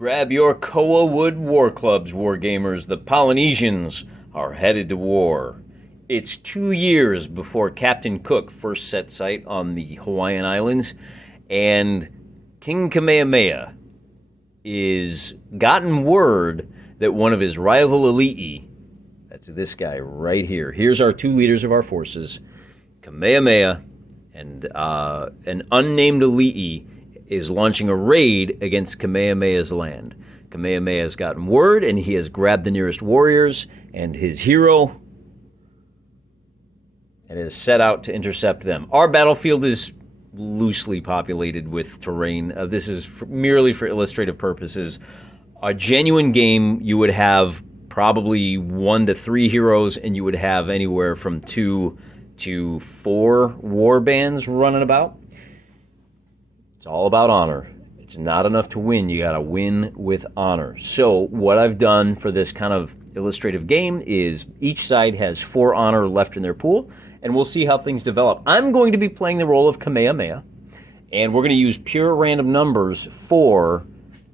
Grab your Koa Wood war clubs, Wargamers. The Polynesians are headed to war. It's 2 years before Captain Cook first set sight on the Hawaiian Islands, and King Kamehameha is gotten word that one of his rival elite, that's this guy right here. Here's our two leaders of our forces, Kamehameha and an unnamed elite is launching a raid against Kamehameha's land. Kamehameha has gotten word, and he has grabbed the nearest warriors and his hero and has set out to intercept them. Our battlefield is loosely populated with terrain. This is merely for illustrative purposes. A genuine game, you would have probably 1 to 3 heroes, and you would have anywhere from 2 to 4 war bands running about. It's all about honor. It's not enough to win. You got to win with honor. So what I've done for this kind of illustrative game is each side has 4 honor left in their pool, and we'll see how things develop. I'm going to be playing the role of Kamehameha, and we're going to use pure random numbers for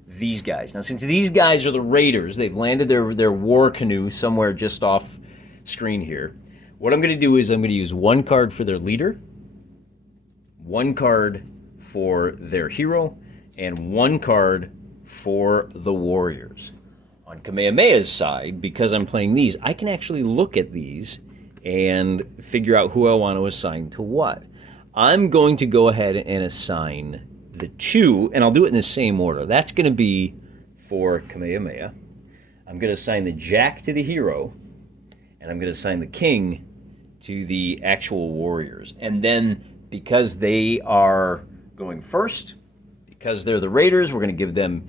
these guys. Now, since these guys are the raiders, they've landed their war canoe somewhere just off screen here. What I'm going to do is I'm going to use 1 card for their leader, 1 card for their hero, and 1 card for the warriors. On Kamehameha's side, because I'm playing these, I can actually look at these and figure out who I want to assign to what. I'm going to go ahead and assign the 2, and I'll do it in the same order. That's going to be for Kamehameha. I'm going to assign the Jack to the hero, and I'm going to assign the King to the actual warriors. And then, because they are going first, because they're the raiders, we're going to give them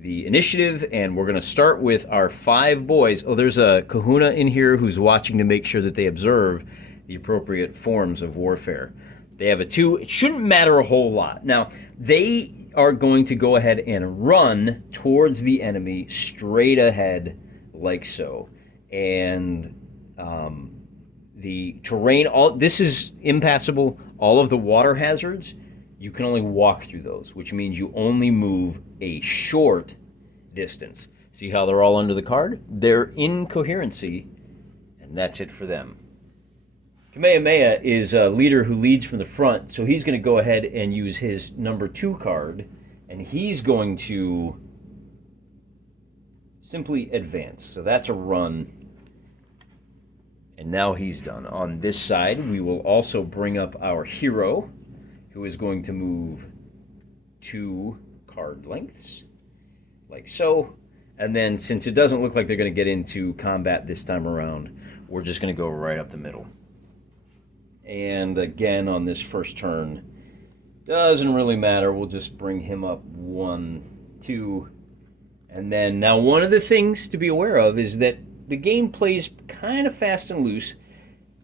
the initiative, and we're going to start with our 5 boys. Oh, there's a kahuna in here who's watching to make sure that they observe the appropriate forms of warfare. They have a 2. It shouldn't matter a whole lot. Now, they are going to go ahead and run towards the enemy straight ahead like so. And the terrain, this is impassable. All of the water hazards, you can only walk through those, which means you only move a short distance. See how they're all under the card? They're in coherency, and that's it for them. Kamehameha is a leader who leads from the front, so he's going to go ahead and use his number 2 card, and he's going to simply advance. So that's a run, and now he's done. On this side, we will also bring up our hero, who is going to move 2 card lengths, like so. And then, since it doesn't look like they're going to get into combat this time around, we're just going to go right up the middle. And again, on this first turn, doesn't really matter. We'll just bring him up 1, 2, and then now one of the things to be aware of is that the game plays kind of fast and loose.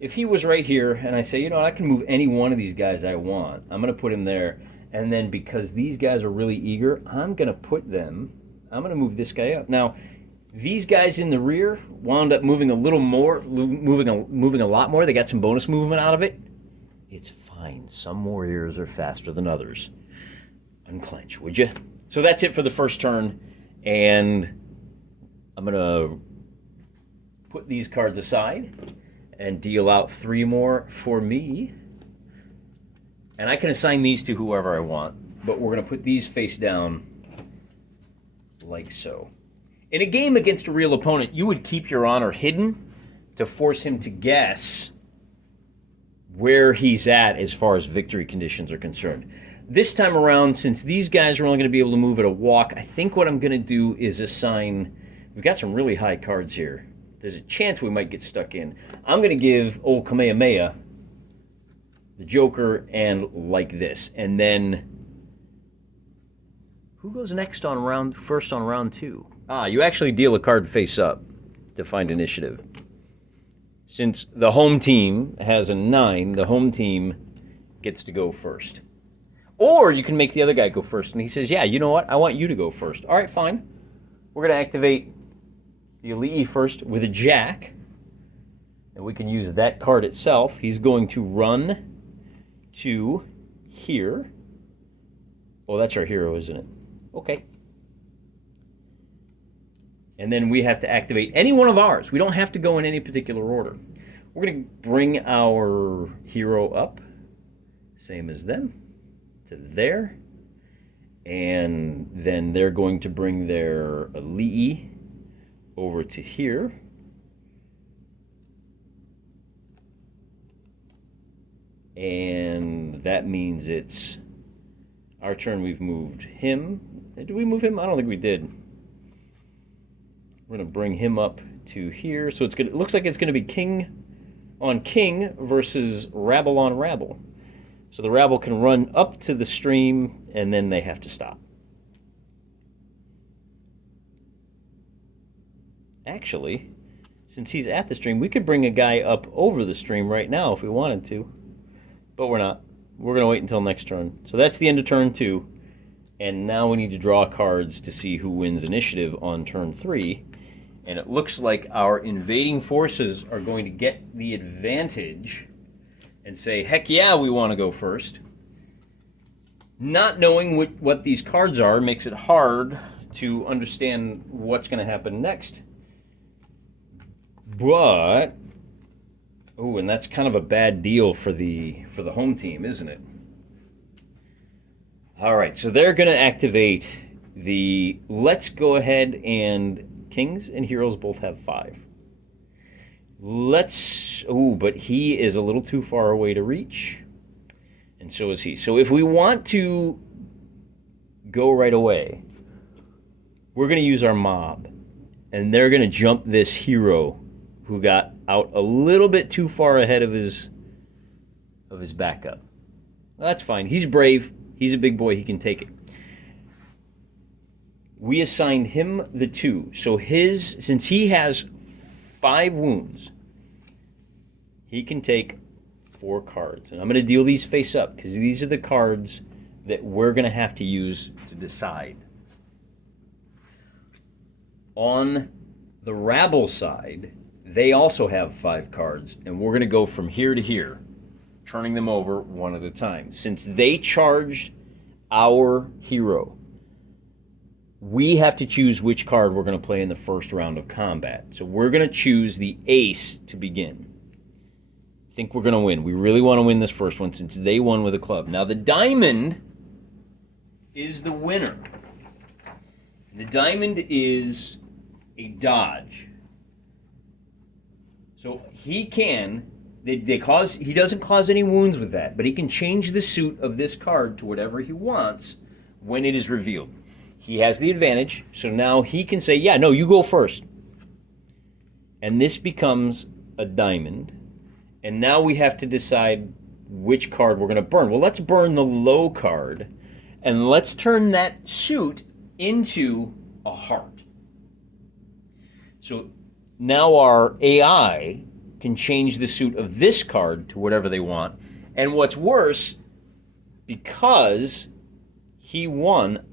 If he was right here, and I say, you know, I can move any one of these guys I want, I'm going to put him there. And then because these guys are really eager, I'm going to move this guy up. Now, these guys in the rear wound up moving a little more, moving a lot more. They got some bonus movement out of it. It's fine. Some warriors are faster than others. Unclench, would you? So that's it for the first turn. And I'm going to put these cards aside and deal out 3 more for me. And I can assign these to whoever I want, but we're going to put these face down like so. In a game against a real opponent, you would keep your honor hidden to force him to guess where he's at as far as victory conditions are concerned. This time around, since these guys are only going to be able to move at a walk, I think what I'm going to do is assign... We've got some really high cards here. There's a chance we might get stuck in. I'm going to give old Kamehameha the Joker and like this. And then who goes next on first on round 2? You actually deal a card face up to find initiative. Since the home team has a 9, the home team gets to go first. Or you can make the other guy go first, and he says, yeah, you know what? I want you to go first. All right, fine. We're going to activate the elite first with a Jack, and we can use that card itself. He's going to run to here. Oh, that's our hero, isn't it? Okay. And then we have to activate any one of ours. We don't have to go in any particular order. We're going to bring our hero up, same as them, to there. And then they're going to bring their Alii over to here. And that means it's our turn. We've moved him. Did we move him? I don't think we did. We're going to bring him up to here. So it's it looks like it's going to be king on king versus rabble on rabble. So the rabble can run up to the stream, and then they have to stop. Actually, since he's at the stream, we could bring a guy up over the stream right now if we wanted to. But we're not. We're going to wait until next turn. So that's the end of turn 2. And now we need to draw cards to see who wins initiative on turn 3. And it looks like our invading forces are going to get the advantage and say, heck yeah, we want to go first. Not knowing what these cards are makes it hard to understand what's going to happen next. But, oh, and that's kind of a bad deal for the home team, isn't it? All right, so they're going to activate the, let's go ahead and kings and heroes both have 5. But he is a little too far away to reach. And so is he. So if we want to go right away, we're going to use our mob. And they're going to jump this hero who got out a little bit too far ahead of his backup. Well, that's fine. He's brave. He's a big boy. He can take it. We assigned him the 2. So since he has 5 wounds, he can take 4 cards. And I'm going to deal these face up because these are the cards that we're going to have to use to decide. On the rabble side, they also have 5 cards, and we're going to go from here to here, turning them over one at a time. Since they charged our hero, we have to choose which card we're going to play in the first round of combat. So we're going to choose the ace to begin. I think we're going to win. We really want to win this first one since they won with a club. Now the diamond is the winner. The diamond is a dodge. So he can, he doesn't cause any wounds with that, but he can change the suit of this card to whatever he wants when it is revealed. He has the advantage, so now he can say, yeah, no, you go first. And this becomes a diamond. And now we have to decide which card we're going to burn. Well, let's burn the low card, and let's turn that suit into a heart. So now our AI can change the suit of this card to whatever they want. And what's worse, because he won,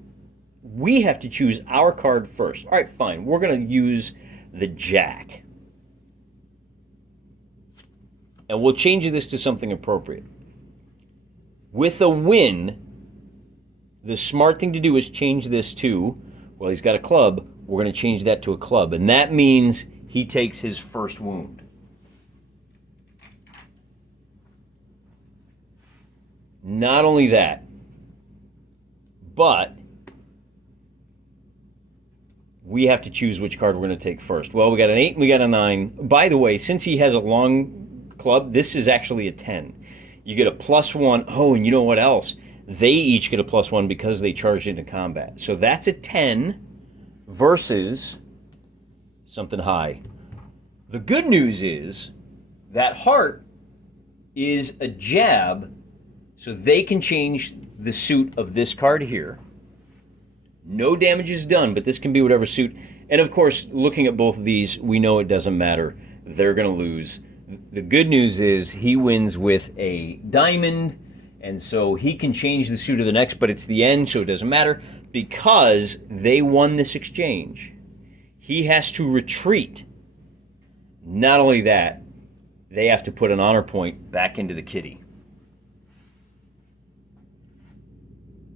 we have to choose our card first. All right, fine. We're going to use the Jack. And we'll change this to something appropriate. With a win, the smart thing to do is change this to, well, he's got a club. We're going to change that to a club. And that means he takes his first wound. Not only that, but we have to choose which card we're going to take first. Well, we got an 8 and we got a 9. By the way, since he has a long club, this is actually a 10. You get a +1. Oh, and you know what else? They each get a +1 because they charged into combat. So that's a 10 versus something high. The good news is that heart is a jab, so they can change the suit of this card here. No damage is done, but this can be whatever suit. And of course, looking at both of these, we know it doesn't matter. They're going to lose. The good news is he wins with a diamond, and so he can change the suit of the next, but it's the end, so it doesn't matter because they won this exchange. He has to retreat. Not only that, they have to put an honor point back into the kitty.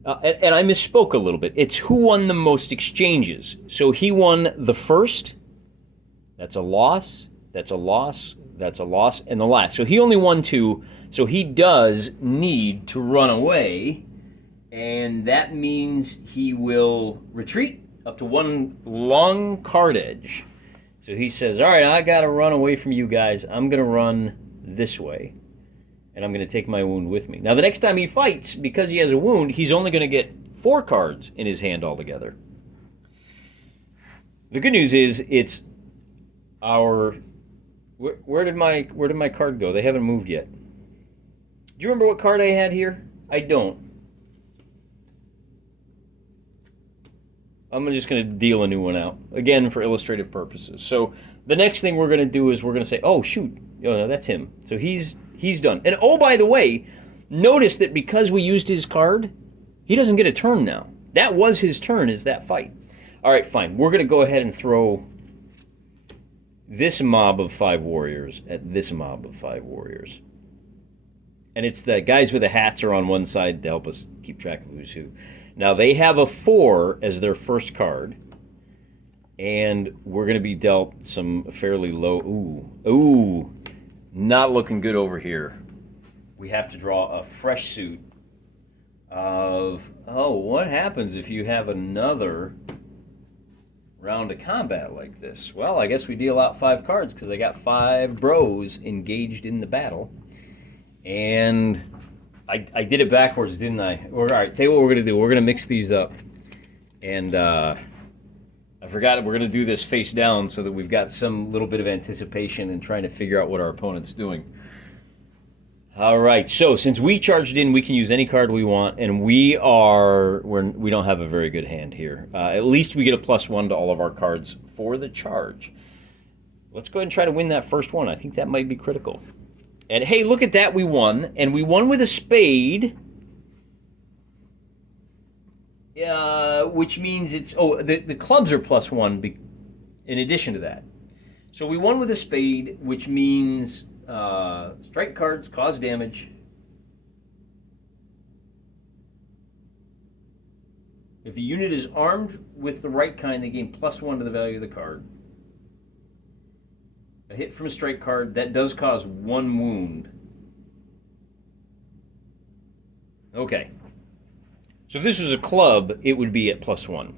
And I misspoke a little bit. It's who won the most exchanges. So he won the first. That's a loss. That's a loss. That's a loss. And the last. So he only won 2. So he does need to run away. And that means he will retreat up to 1 long card edge. So he says, all right, I got to run away from you guys. I'm going to run this way. And I'm going to take my wound with me. Now, the next time he fights, because he has a wound, he's only going to get 4 cards in his hand altogether. The good news is it's our... Where did my card go? They haven't moved yet. Do you remember what card I had here? I don't. I'm just going to deal a new one out, again, for illustrative purposes. So the next thing we're going to do is we're going to say, oh, shoot, no, that's him. So he's done. And oh, by the way, notice that because we used his card, he doesn't get a turn now. That was his turn, is that fight. All right, fine. We're going to go ahead and throw this mob of 5 warriors at this mob of 5 warriors. And it's the guys with the hats are on one side to help us keep track of who's who. Now, they have a 4 as their first card. And we're going to be dealt some fairly low... Ooh. Not looking good over here. We have to draw a fresh suit of... Oh, what happens if you have another round of combat like this? Well, I guess we deal out 5 cards because I got 5 bros engaged in the battle. And... I did it backwards, didn't I? All right, tell you what we're going to do. We're going to mix these up. And I forgot we're going to do this face down so that we've got some little bit of anticipation and trying to figure out what our opponent's doing. All right, so since we charged in, we can use any card we want, and we don't have a very good hand here. At least we get a +1 to all of our cards for the charge. Let's go ahead and try to win that first one. I think that might be critical. And hey, look at that, we won. And we won with a spade. Which means it's... Oh, the clubs are +1 in addition to that. So we won with a spade, which means strike cards cause damage. If a unit is armed with the right kind, they gain +1 to the value of the card. A hit from a strike card, that does cause 1 wound. Okay. So if this was a club, it would be at +1.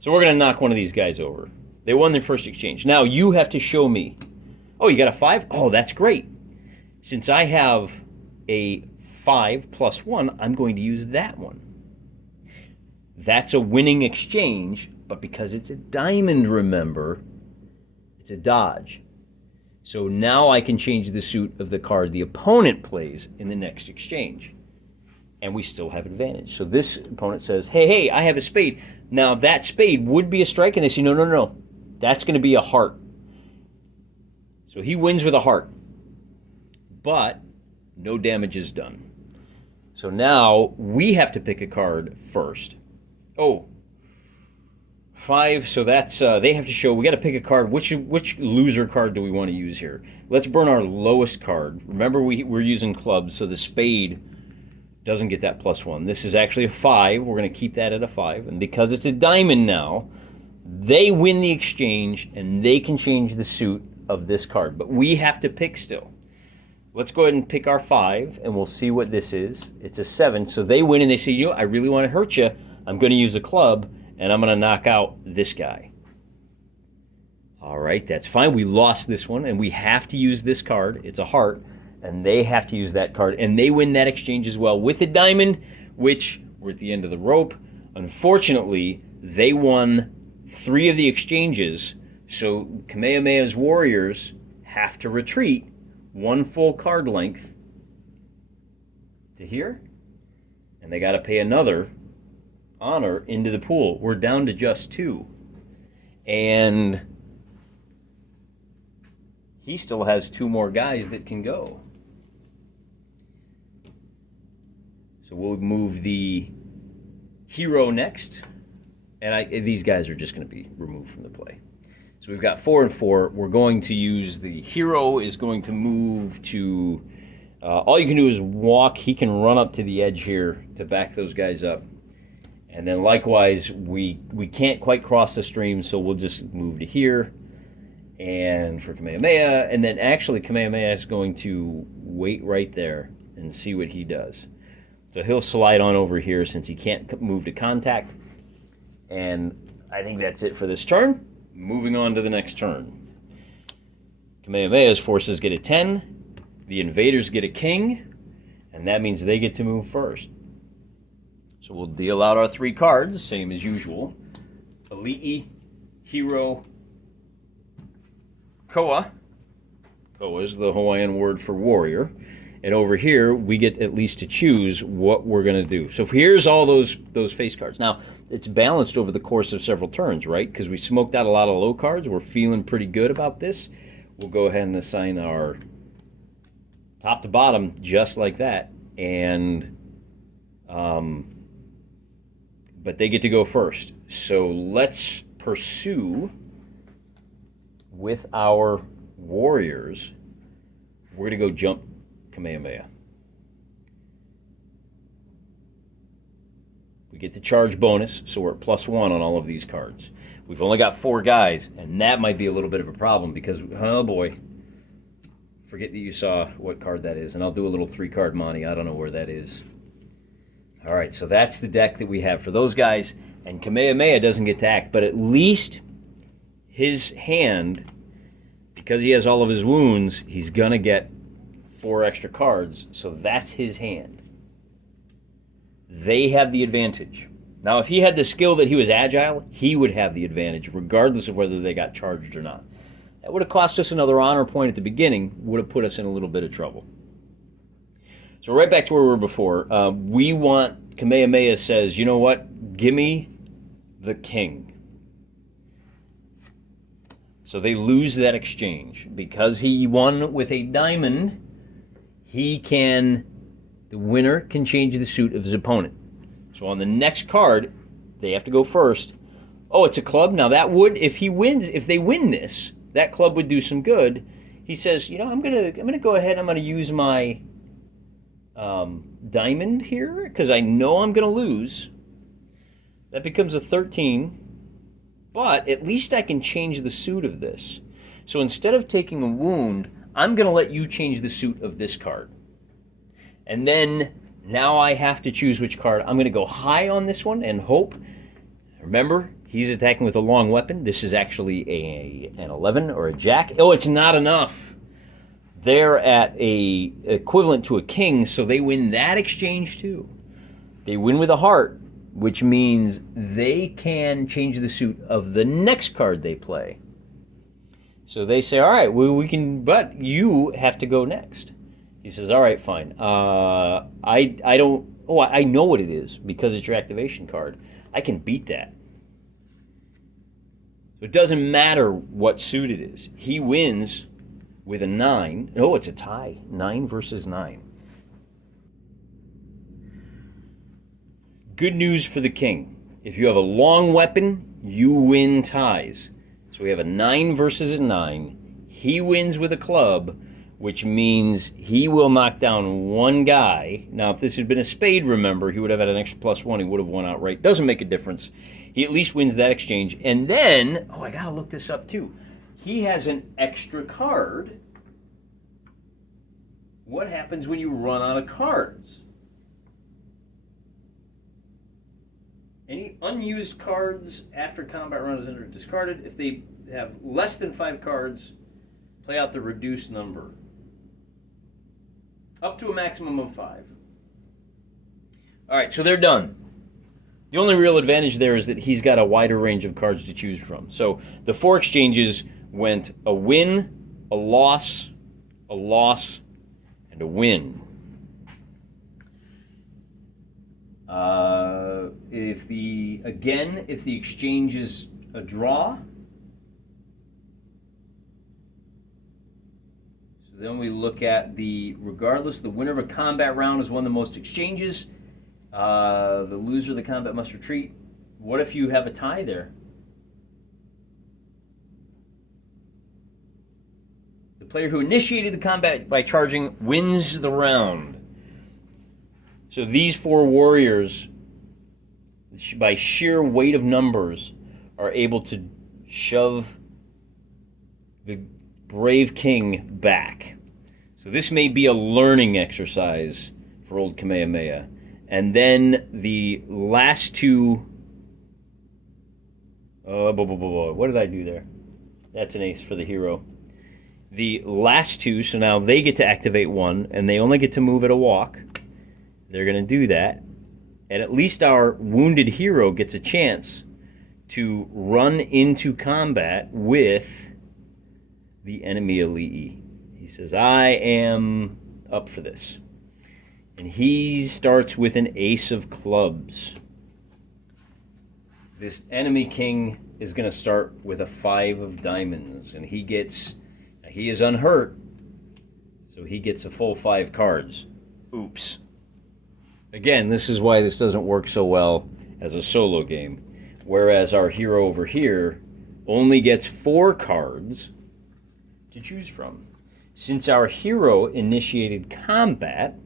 So we're going to knock one of these guys over. They won their first exchange. Now you have to show me. Oh, you got a 5? Oh, that's great. Since I have a 5 +1, I'm going to use that one. That's a winning exchange, but because it's a diamond, remember, it's a dodge. So now I can change the suit of the card the opponent plays in the next exchange. And we still have advantage. So this opponent says, hey, I have a spade. Now that spade would be a strike, and they say, no. That's going to be a heart. So he wins with a heart. But no damage is done. So now we have to pick a card first. Oh, 5, so that's, they have to show, we got to pick a card. Which loser card do we want to use here? Let's burn our lowest card. Remember, we're using clubs, so the spade doesn't get that +1. This is actually a 5. We're going to keep that at a 5. And because it's a diamond now, they win the exchange, and they can change the suit of this card. But we have to pick still. Let's go ahead and pick our 5, and we'll see what this is. It's a 7, so they win, and they say, you know, I really want to hurt you. I'm going to use a club, and I'm going to knock out this guy. All right, that's fine. We lost this one, and we have to use this card. It's a heart, and they have to use that card, and they win that exchange as well with a diamond, which we're at the end of the rope. Unfortunately, they won 3 of the exchanges, so Kamehameha's warriors have to retreat 1 full card length to here, and they got to pay another honor into the pool. We're down to just 2, and he still has 2 more guys that can go. So we'll move the hero next, and these guys are just going to be removed from the play. So we've got 4 and 4. We're going to use the hero is going to move to All you can do is walk. He can run up to the edge here to back those guys up. And then likewise, we can't quite cross the stream, so we'll just move to here. And for Kamehameha, and then actually Kamehameha is going to wait right there and see what he does. So he'll slide on over here since he can't move to contact. And I think that's it for this turn. Moving on to the next turn. Kamehameha's forces get a 10. The invaders get a king. And that means they get to move first. So we'll deal out our 3 cards, same as usual. Ali'i, Hero, Koa. Koa is the Hawaiian word for warrior. And over here, we get at least to choose what we're going to do. So here's all those face cards. Now, it's balanced over the course of several turns, right? Because we smoked out a lot of low cards. We're feeling pretty good about this. We'll go ahead and assign our top to bottom just like that. And, but they get to go first. So let's pursue with our warriors. We're going to go jump Kamehameha. We get the charge bonus, so we're at +1 on all of these cards. We've only got 4 guys, and that might be a little bit of a problem because, oh boy, forget that you saw what card that is, and I'll do a little 3-card Monty. I don't know where that is. All right, so that's the deck that we have for those guys, and Kamehameha doesn't get to act, but at least his hand, because he has all of his wounds, he's going to get 4 extra cards, so that's his hand. They have the advantage. Now, if he had the skill that he was agile, he would have the advantage, regardless of whether they got charged or not. That would have cost us another honor point at the beginning, would have put us in a little bit of trouble. So right back to where we were before. We want, Kamehameha says, you know what? Give me the king. So they lose that exchange. Because he won with a diamond, the winner can change the suit of his opponent. So on the next card, they have to go first. Oh, it's a club? Now that would, if they win this, that club would do some good. He says, you know, I'm gonna go ahead, I'm gonna use my diamond here, because I know I'm gonna lose. That becomes a 13, but at least I can change the suit of this. So instead of taking a wound, I'm going to let you change the suit of this card. And then now I have to choose which card. I'm going to go high on this one and hope. Remember, he's attacking with a long weapon. This is actually an 11 or a jack. Oh, it's not enough. They're at a equivalent to a king, so they win that exchange too. They win with a heart, which means they can change the suit of the next card they play. So they say, all right, we can, but you have to go next. He says, all right, fine. I know what it is because it's your activation card. I can beat that. So it doesn't matter what suit it is. He wins with a 9. Oh, it's a tie. 9 versus 9. Good news for the king. If you have a long weapon, you win ties. So we have a 9 versus a 9. He wins with a club, which means he will knock down one guy. Now, if this had been a spade, remember, he would have had an extra +1. He would have won outright. Doesn't make a difference. He at least wins that exchange. And then, oh, I got to look this up too. He has an extra card. What happens when you run out of cards? Any unused cards after combat round are discarded. If they have less than 5 cards, play out the reduced number. Up to a maximum of 5. All right, so they're done. The only real advantage there is that he's got a wider range of cards to choose from. So the 4 exchanges went a win, a loss, and a win. If the exchange is a draw, so then we look at regardless, the winner of a combat round has won the most exchanges. The loser of the combat must retreat. What if you have a tie there? The player who initiated the combat by charging wins the round. So these 4 warriors, by sheer weight of numbers, are able to shove the brave king back. So this may be a learning exercise for old Kamehameha. And then the last 2... what did I do there? That's an ace for the hero. The last 2, so now they get to activate 1, and they only get to move at a walk. They're going to do that. And at least our wounded hero gets a chance to run into combat with the enemy elite. He says, I am up for this. And he starts with an ace of clubs. This enemy king is going to start with a 5 of diamonds. And he is unhurt, so he gets a full 5 cards. Oops. Again, this is why this doesn't work so well as a solo game. Whereas our hero over here only gets 4 cards to choose from. Since our hero initiated combat,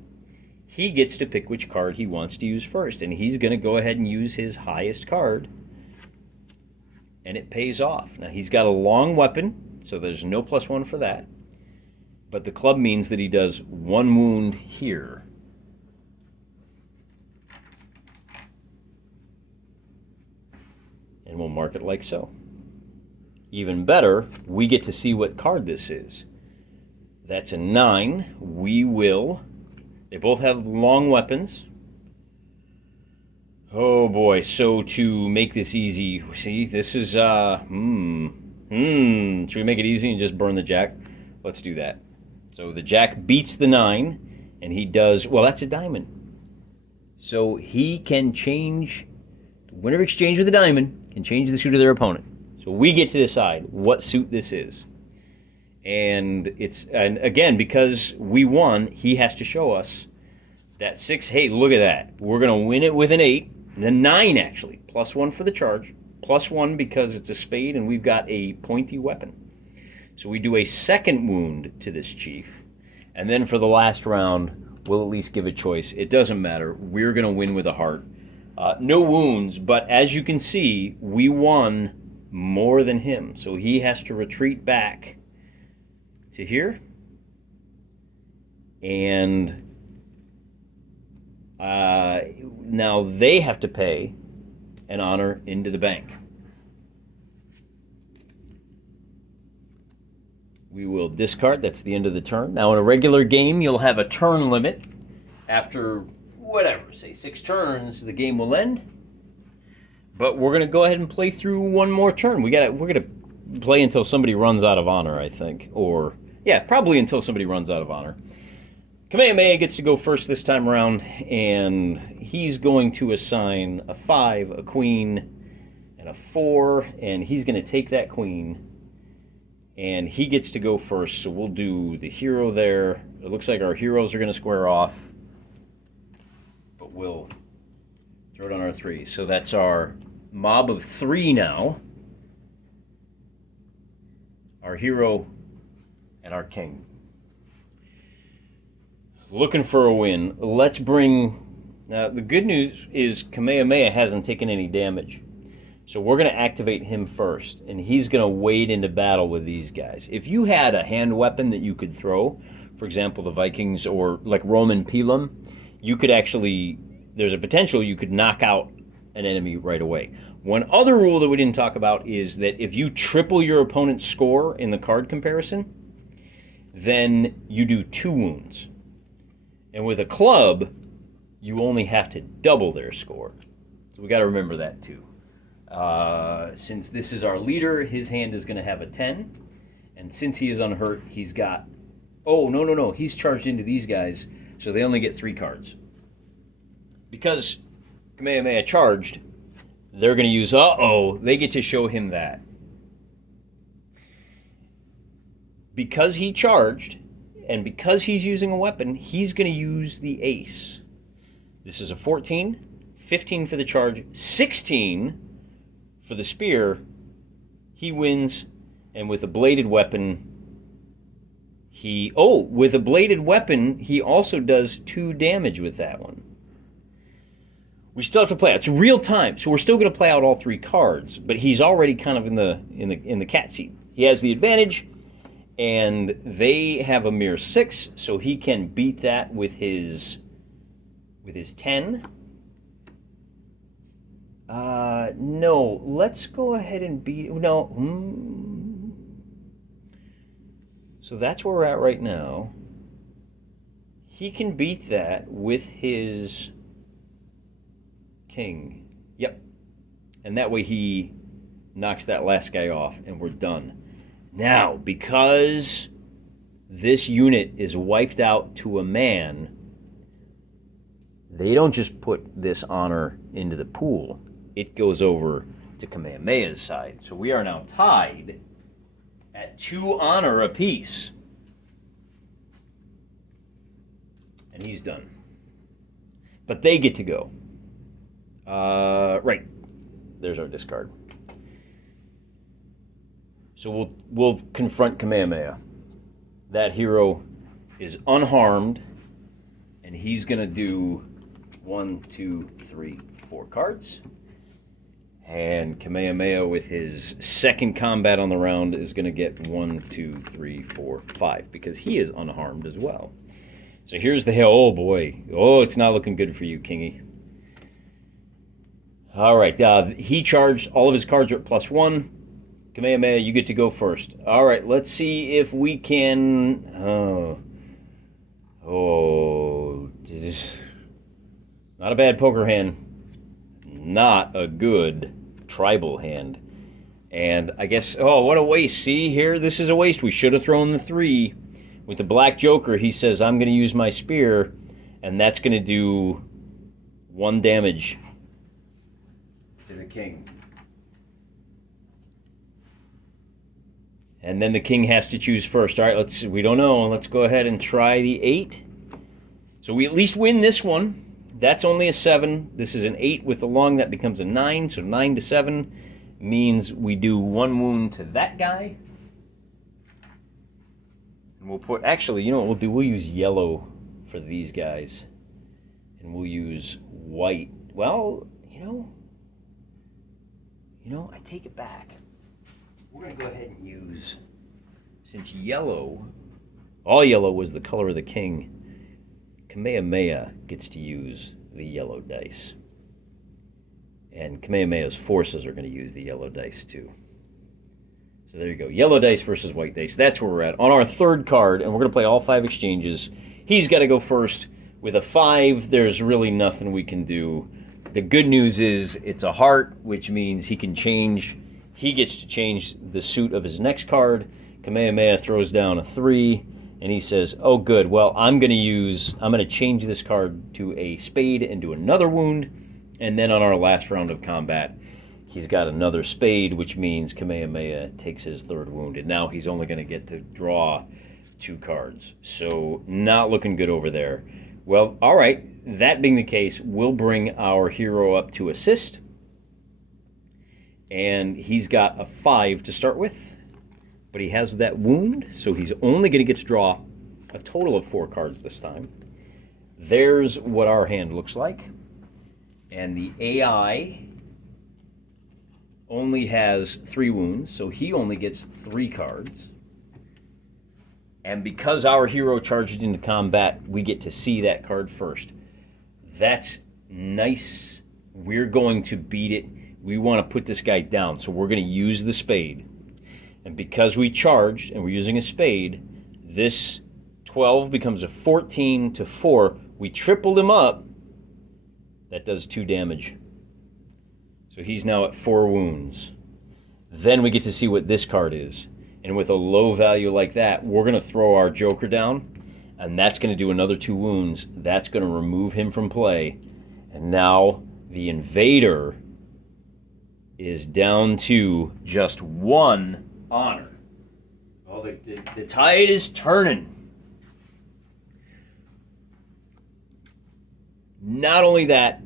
he gets to pick which card he wants to use first. And he's going to go ahead and use his highest card. And it pays off. Now, he's got a long weapon, so there's no +1 for that. But the club means that he does 1 wound here. And we'll mark it like so. Even better, we get to see what card this is. That's a 9. They both have long weapons. Oh boy, so to make this easy, see, this is, should we make it easy and just burn the jack? Let's do that. So the jack beats the 9, and he does, well, that's a diamond. So he can change, the winner of exchange with a diamond can change the suit of their opponent. So we get to decide what suit this is. And again, because we won, he has to show us that 6, hey, look at that. We're going to win it with an 8, and then 9 actually, +1 for the charge, +1 because it's a spade and we've got a pointy weapon. So we do a 2nd wound to this chief, and then for the last round, we'll at least give a choice. It doesn't matter. We're going to win with a heart. No wounds, but as you can see, we won more than him. So he has to retreat back to here. And now they have to pay an honor into the bank. We will discard. That's the end of the turn. Now, in a regular game, you'll have a turn limit. After, whatever, say 6 turns, the game will end. But we're going to go ahead and play through one more turn. We're going to play until somebody runs out of honor, I think. Or, yeah, probably until somebody runs out of honor. Kamehameha gets to go first this time around, and he's going to assign a 5, a queen, and a 4, and he's going to take that queen, and he gets to go first, so we'll do the hero there. It looks like our heroes are going to square off, but we'll throw it on our 3. So that's our mob of 3 now, our hero, and our king. Looking for a win. Let's bring... Now, the good news is Kamehameha hasn't taken any damage. So we're going to activate him first, and he's going to wade into battle with these guys. If you had a hand weapon that you could throw, for example, the Vikings or like Roman Pilum, you could actually... There's a potential you could knock out an enemy right away. One other rule that we didn't talk about is that if you triple your opponent's score in the card comparison, then you do 2 wounds. And with a club, you only have to double their score. So we got to remember that too. Since this is our leader, his hand is going to have a 10. And since he is unhurt, he's got... Oh, no. He's charged into these guys, so they only get 3 cards. Because Kamehameha charged, they're going to use... They get to show him that. Because he charged... And because he's using a weapon, he's going to use the ace. This is a 14, 15 for the charge, 16 for the spear. He wins, and with a bladed weapon, With a bladed weapon, he also does 2 damage with that one. We still have to play out. It's real time, so we're still going to play out all 3 cards. But he's already kind of in the cat seat. He has the advantage, and they have a mere 6, so he can beat that with his 10. No, let's go ahead and beat. No. So that's where we're at right now. He can beat that with his king. Yep. And that way he knocks that last guy off, and we're done. Now, because this unit is wiped out to a man, they don't just put this honor into the pool. It goes over to Kamehameha's side. So we are now tied at 2 honor apiece. And he's done. But they get to go. Right. There's our discard. So we'll confront Kamehameha. That hero is unharmed, and he's going to do 1, 2, 3, 4 cards. And Kamehameha, with his second combat on the round, is going to get 1, 2, 3, 4, 5, because he is unharmed as well. So here's the hell. Oh boy. Oh, it's not looking good for you, Kingy. All right. He charged. All of his cards are at +1. Kamehameha, you get to go first. All right. Let's see if we can. Not a bad poker hand. Not a good tribal hand. And I guess, what a waste. See here, this is a waste. We should have thrown the 3. With the black joker, he says, I'm going to use my spear, and that's going to do 1 damage to the king. And then the king has to choose first. All right, we don't know. Let's go ahead and try the 8. So we at least win this one. That's only a 7. This is an 8 with the long. That becomes a 9. So 9 to 7 means we do 1 wound to that guy. And we'll put, actually, you know what we'll do? We'll use yellow for these guys. And we'll use white. Well, I take it back. We're going to go ahead and use, since all yellow was the color of the king, Kamehameha gets to use the yellow dice. And Kamehameha's forces are going to use the yellow dice too. So there you go. Yellow dice versus white dice. That's where we're at. On our 3rd card, and we're going to play all 5 exchanges. He's got to go first. With a 5, there's really nothing we can do. The good news is it's a heart, which means he can change. He gets to change the suit of his next card. Kamehameha throws down a 3. And he says, oh, good. Well, I'm going to change this card to a spade and do another wound. And then on our last round of combat, he's got another spade, which means Kamehameha takes his 3rd wound. And now he's only going to get to draw 2 cards. So not looking good over there. Well, all right. That being the case, we'll bring our hero up to assist. And he's got a 5 to start with. But he has that wound, so he's only going to get to draw a total of 4 cards this time. There's what our hand looks like. And the AI only has 3 wounds, so he only gets 3 cards. And because our hero charged into combat, we get to see that card first. That's nice. We're going to beat it. We want to put this guy down, so we're going to use the spade. And because we charged and we're using a spade, this 12 becomes a 14 to 4. We tripled him up. That does 2 damage. So he's now at 4 wounds. Then we get to see what this card is. And with a low value like that, we're going to throw our joker down. And that's going to do another 2 wounds. That's going to remove him from play. And now the invader is down to just 1 honor. Well, the tide is turning. Not only that,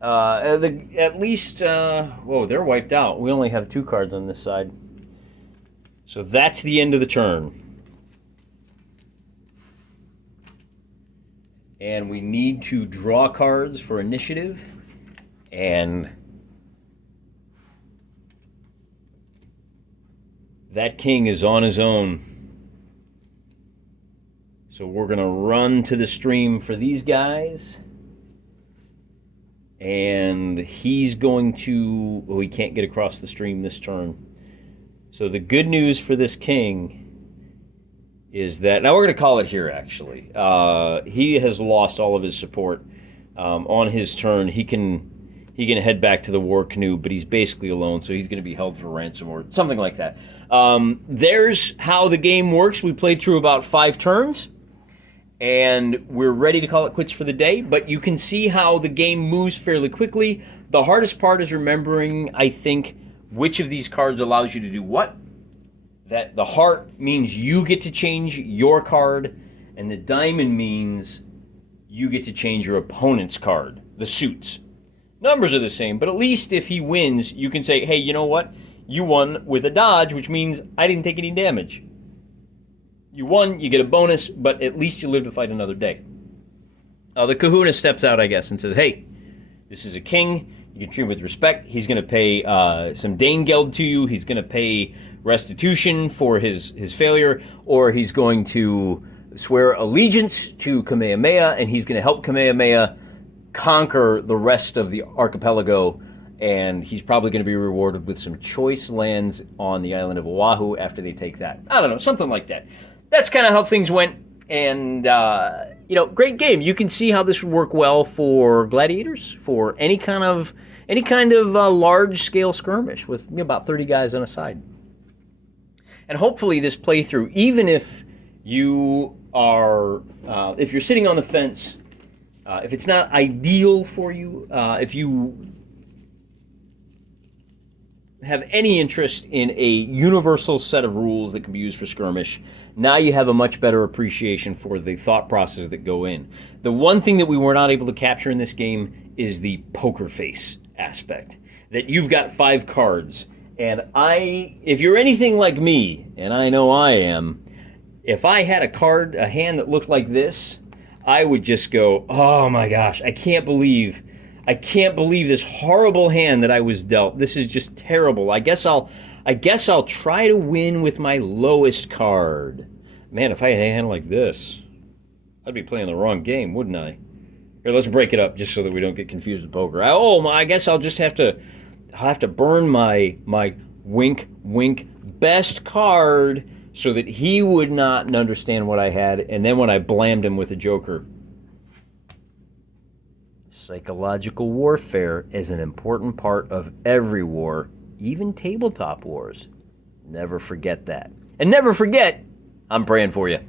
at least, they're wiped out. We only have 2 cards on this side. So that's the end of the turn. And we need to draw cards for initiative. And that king is on his own. So we're going to run to the stream for these guys. And he's going to... Well, he can't get across the stream this turn. So the good news for this king is that... Now we're going to call it here, actually. He has lost all of his support. On his turn, he can head back to the war canoe, but he's basically alone, so he's going to be held for ransom or something like that. There's how the game works. We played through about 5 turns, and we're ready to call it quits for the day, but you can see how the game moves fairly quickly. The hardest part is remembering, I think, which of these cards allows you to do what. That the heart means you get to change your card, and the diamond means you get to change your opponent's card, the suits. Numbers are the same, but at least if he wins, you can say, hey, you know what? You won with a dodge, which means I didn't take any damage. You won, you get a bonus, but at least you live to fight another day. The kahuna steps out, I guess, and says, hey, this is a king. You can treat him with respect. He's going to pay some Dane Geld to you. He's going to pay restitution for his failure, or he's going to swear allegiance to Kamehameha, and he's going to help Kamehameha conquer the rest of the archipelago, and he's probably going to be rewarded with some choice lands on the island of Oahu after they take that. I don't know, something like that. That's kind of how things went, and, great game. You can see how this would work well for gladiators, for any kind of large-scale skirmish with about 30 guys on a side. And hopefully this playthrough, even if you are, if you're sitting on the fence, if it's not ideal for you, if you have any interest in a universal set of rules that can be used for skirmish, now you have a much better appreciation for the thought process that go in. The one thing that we were not able to capture in this game is the poker face aspect. That you've got 5 cards, and if you're anything like me, and I know I am, if I had a hand that looked like this, I would just go, oh my gosh, I can't believe this horrible hand that I was dealt. This is just terrible. I guess I'll try to win with my lowest card. Man, if I had a hand like this, I'd be playing the wrong game, wouldn't I? Here, let's break it up just so that we don't get confused with poker. I guess I'll just have to burn my wink best card so that he would not understand what I had, and then when I blammed him with a joker. Psychological warfare is an important part of every war, even tabletop wars. Never forget that. And never forget, I'm praying for you.